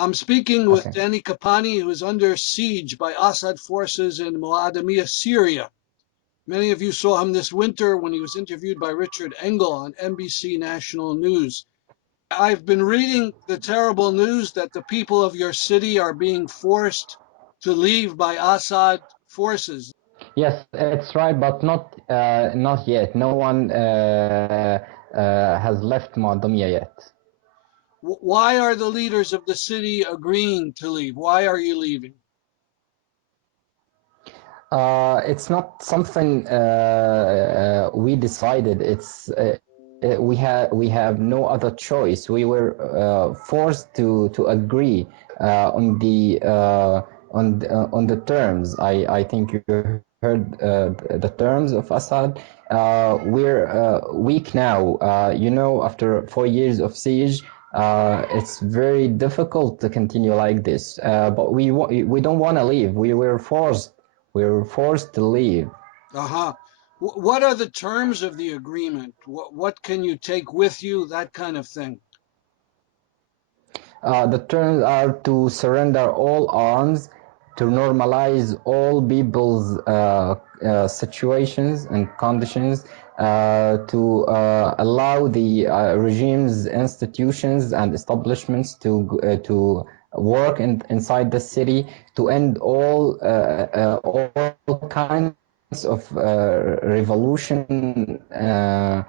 I'm speaking with Okay. Dani Qappani, who is under siege by Assad forces in Moadamiyeh, Syria. Many of you saw him this winter when he was interviewed by Richard Engel on NBC National News. I've been reading the terrible news that the people of your city are being forced to leave by Assad forces. Yes, it's right, but not yet. No one has left Moadamiyeh yet. Why are the leaders of the city agreeing to leave? Why are you leaving? It's not something we decided. We have no other choice. We were forced to agree on the terms. I think you heard the terms of Assad. We're weak now. After 4 years of siege, it's very difficult to continue like this. But we don't want to leave. We were forced to leave. Uh-huh. What are the terms of the agreement? What can you take with you? That kind of thing. The terms are to surrender all arms, to normalize all people's situations and conditions, to allow the regime's institutions and establishments to work inside the city, to end all kinds of revolution uh,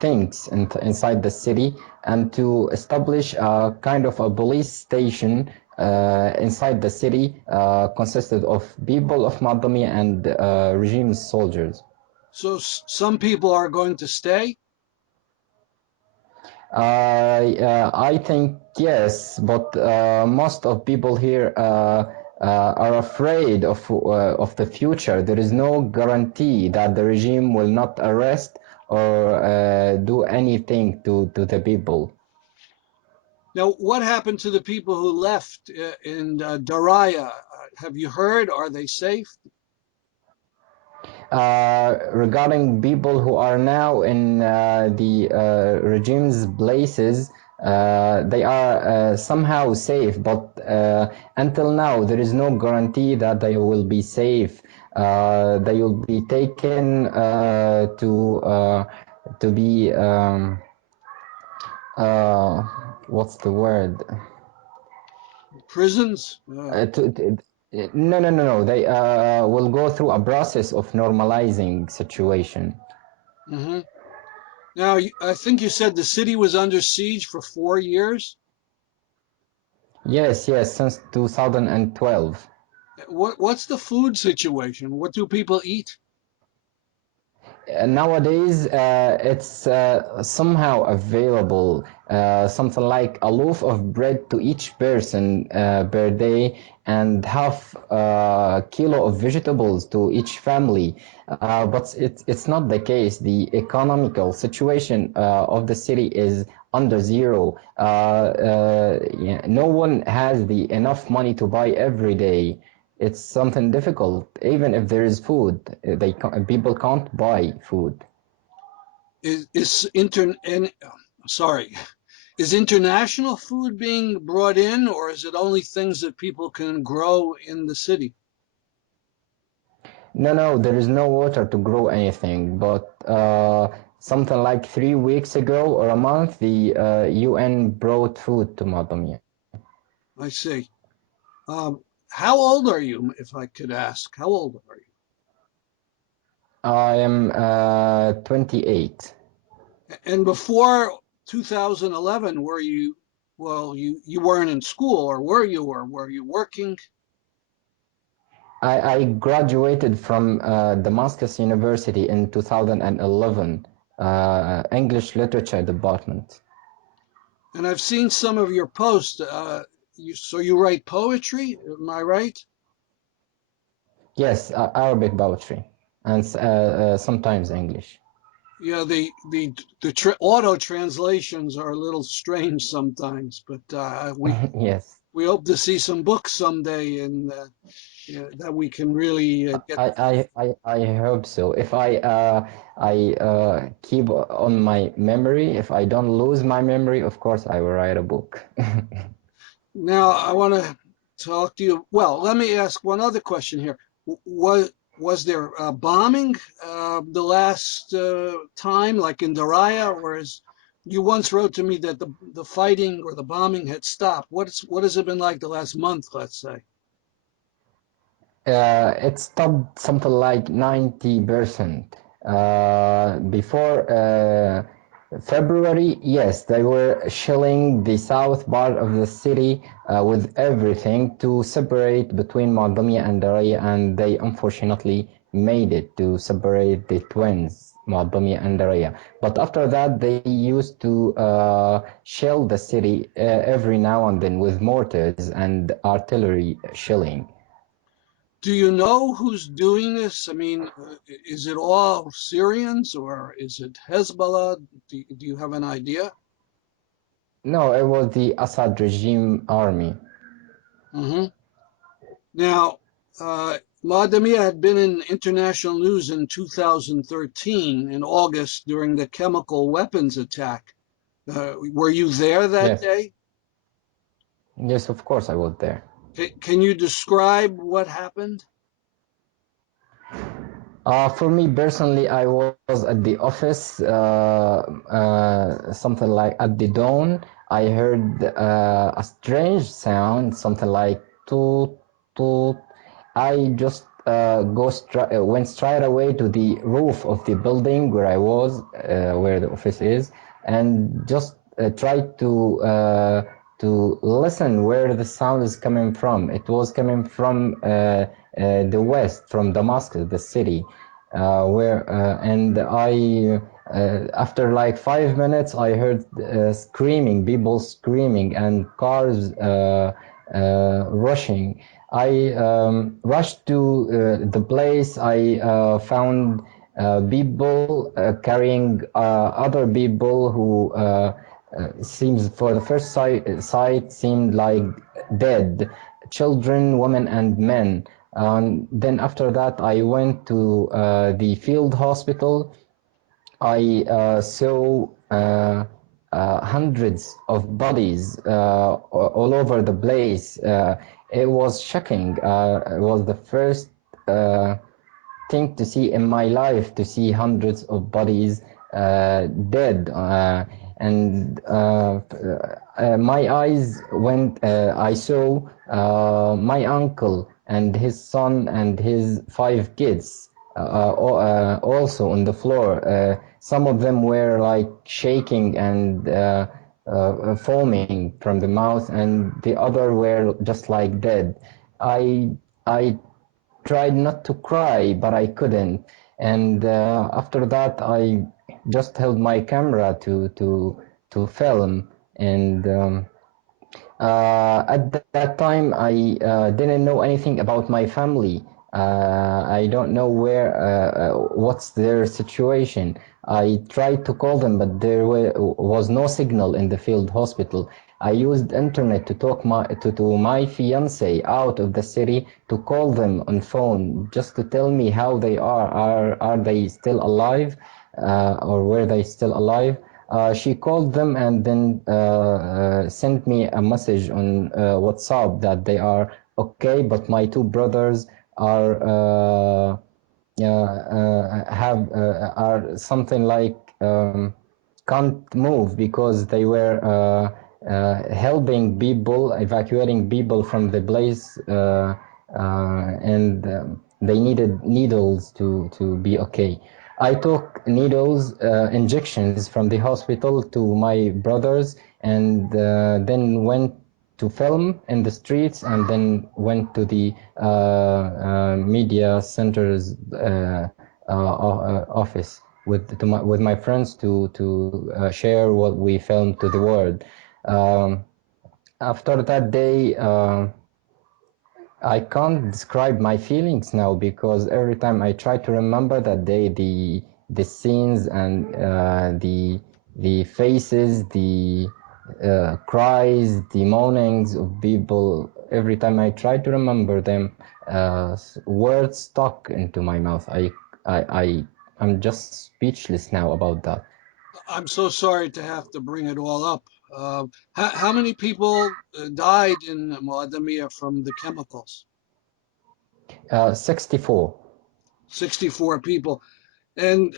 things inside the city, and to establish a kind of a police station inside the city, consisted of people of Madami and regime soldiers. So some people are going to stay. I think yes, but most of people here are afraid of the future. There is no guarantee that the regime will not arrest or do anything to the people. Now, what happened to the people who left in Darayya? Have you heard? Are they safe? Regarding people who are now in the regime's places, they are somehow safe, but until now, there is no guarantee that they will be safe. They will be taken to be uh, what's the word? Prisons? No, no, no, no. They will go through a process of normalizing situation. Hmm. Now, I think you said the city was under siege for 4 years. Yes, yes, since 2012. What's the food situation? What do people eat? Nowadays, it's somehow available, something like a loaf of bread to each person per day, and half kilo of vegetables to each family. But it's not the case. The economical situation of the city is under zero. Yeah, no one has the enough money to buy every day. It's something difficult. Even if there is food, people can't buy food. Is sorry, is international food being brought in, or is it only things that people can grow in the city? No, no, there is no water to grow anything. But something like 3 weeks ago or a month, the UN brought food to Moadamiyeh. I see. How old are you, if I could ask? How old are I am 28. you? And before 2011, were you, well, you weren't in school, or were you working? I graduated from Damascus University in 2011, English Literature Department. And I've seen some of your posts. So you write poetry, am I right? Yes, Arabic poetry, and sometimes English. Yeah, the auto translations are a little strange sometimes, but we Yes. we hope to see some books someday that we can really get. I hope so. If I keep on my memory, if I don't lose my memory, of course I will write a book. Now, I want to talk to you. Well, let me ask one other question here. Was there bombing the last time, like in Darayya, or is you once wrote to me that the fighting or the bombing had stopped? What has it been like the last month, let's say? It stopped something like 90%. Before February, yes, they were shelling the south part of the city with everything to separate between Moadamiyeh and Darayya, and they unfortunately made it to separate the twins, Moadamiyeh and Darayya. But after that, they used to shell the city every now and then with mortars and artillery shelling. Do you know who's doing this? I mean, is it all Syrians or is it Hezbollah? Do you have an idea? No, it was the Assad regime army. Hmm. Now, Moadamiyeh had been in international news in 2013 in August during the chemical weapons attack. Were you there that Yes, day? yes, of course I was there. Can you describe what happened? For me personally, I was at the office, something like at the dawn. I heard a strange sound, something like toot, toot. I just went straight away to the roof of the building where I was, where the office is, and just tried to listen where the sound is coming from. It was coming from the west, from Damascus, the city, where and I after like 5 minutes I heard screaming, people screaming, and cars rushing. I rushed to the place. I found people carrying other people who seems for the first sight seemed like dead, children, women, and men. Then after that, I went to the field hospital. I saw hundreds of bodies all over the place. It was shocking. It was the first thing to see in my life, to see hundreds of bodies dead, and my eyes went. I saw my uncle and his son and his 5 kids also on the floor. Some of them were like shaking and foaming from the mouth, and the other were just like dead. I tried not to cry, but I couldn't. And after that, I just held my camera to film. And at that time, I didn't know anything about my family. I don't know what's their situation. I tried to call them, but there was no signal in the field hospital. I used internet to to my fiance out of the city to call them on phone just to tell me how they are. Are they still alive, or were they still alive? She called them and then sent me a message on WhatsApp that they are okay, but my 2 brothers are have are something like can't move because they were helping people, evacuating people from the place, and they needed needles to be okay. I took needles, injections from the hospital to my brothers, and then went to film in the streets, and then went to the media center's office with my friends to share what we filmed to the world. Um, After that day, I can't describe my feelings now because every time I try to remember that day, the scenes and the faces, the cries, the moanings of people, every time I try to remember them, words stuck into my mouth. I'm just speechless now about that. I'm so sorry to have to bring it all up. How many people died in Moadamiyeh from the chemicals? 64. 64 people. And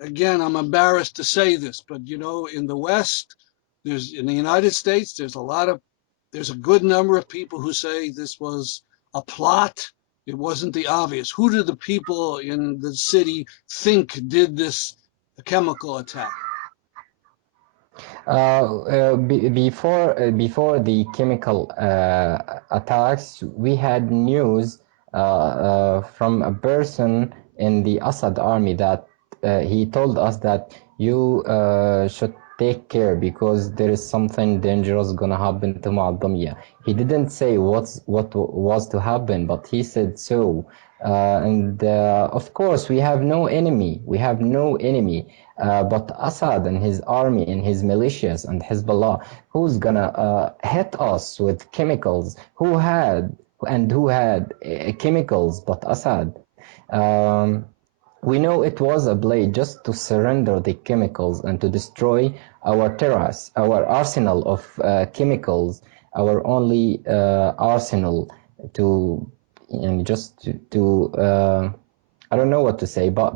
again, I'm embarrassed to say this, but in the West, in the United States, there's a good number of people who say this was a plot. It wasn't the obvious. Who do the people in the city think did this chemical attack? Before the chemical attacks, we had news from a person in the Assad army that he told us that you should take care because there is something dangerous gonna happen to Moadamiyeh. He didn't say what was to happen, but he said so. And of course, we have no enemy. We have no enemy. But Assad and his army and his militias and Hezbollah, who's gonna hit us with chemicals? Who had chemicals but Assad? Um, we know it was a play just to surrender the chemicals and to destroy our terrace, our arsenal of chemicals, our only arsenal to, and just to I don't know what to say, but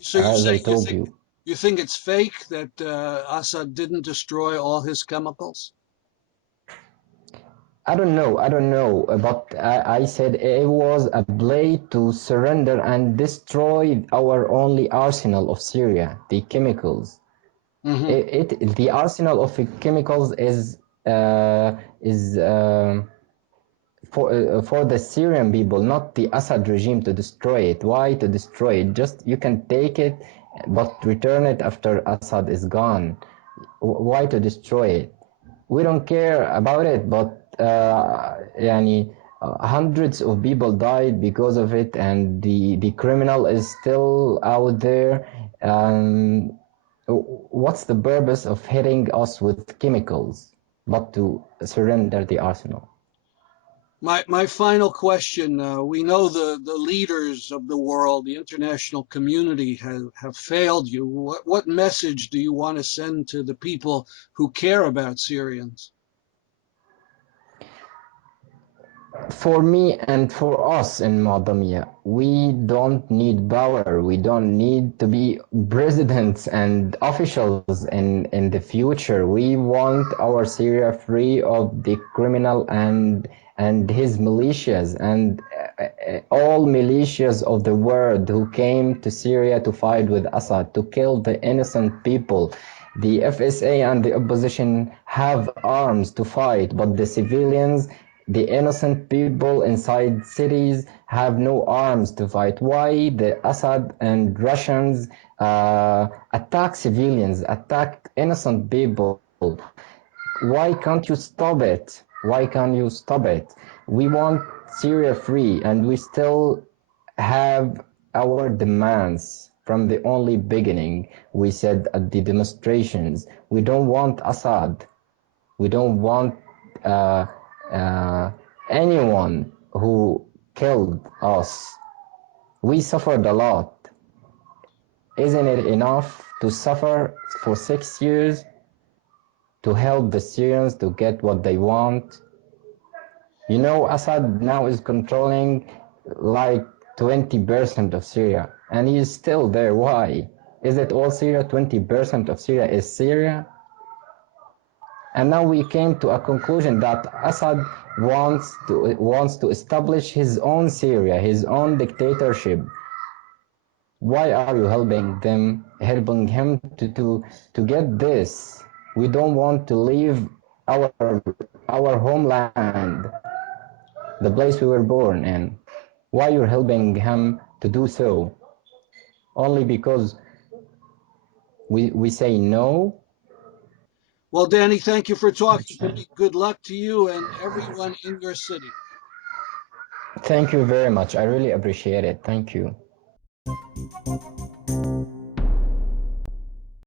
So you're as I saying told you, you think it's fake that Assad didn't destroy all his chemicals? I don't know, but I said it was a play to surrender and destroy our only arsenal of Syria, the chemicals. Hmm. The arsenal of chemicals is for the Syrian people, not the Assad regime to destroy it. Why to destroy it? Just you can take it, but return it after Assad is gone. Why to destroy it? We don't care about it, but يعني, hundreds of people died because of it, and the criminal is still out there. Um, what's the purpose of hitting us with chemicals but to surrender the arsenal? My final question, we know the leaders of the world, the international community have failed you. What message do you want to send to the people who care about Syrians? For me and for us in Moadamiyeh, we don't need power. We don't need to be presidents and officials in the future. We want our Syria free of the criminal and his militias and all militias of the world who came to Syria to fight with Assad, to kill the innocent people. The FSA and the opposition have arms to fight, but the civilians, the innocent people inside cities, have no arms to fight. Why the Assad and Russians attack civilians, attack innocent people? Why can't you stop it? Why can't you stop it? We want Syria free, and we still have our demands from the only beginning. We said at the demonstrations, we don't want Assad. We don't want uh, uh, anyone who killed us. We suffered a lot. Isn't it enough to suffer for 6 years to help the Syrians to get what they want? You know, Assad now is controlling like 20% of Syria, and he is still there. Why? Is it all Syria? 20% of Syria is Syria? And now we came to a conclusion that Assad wants to establish his own Syria, his own dictatorship. Why are you helping him to get this? We don't want to leave our our homeland, the place we were born in. Why you're helping him to do so? Only because we say no? Well, Danny, thank you for talking to me. Good luck to you and everyone in your city. Thank you very much. I really appreciate it. Thank you.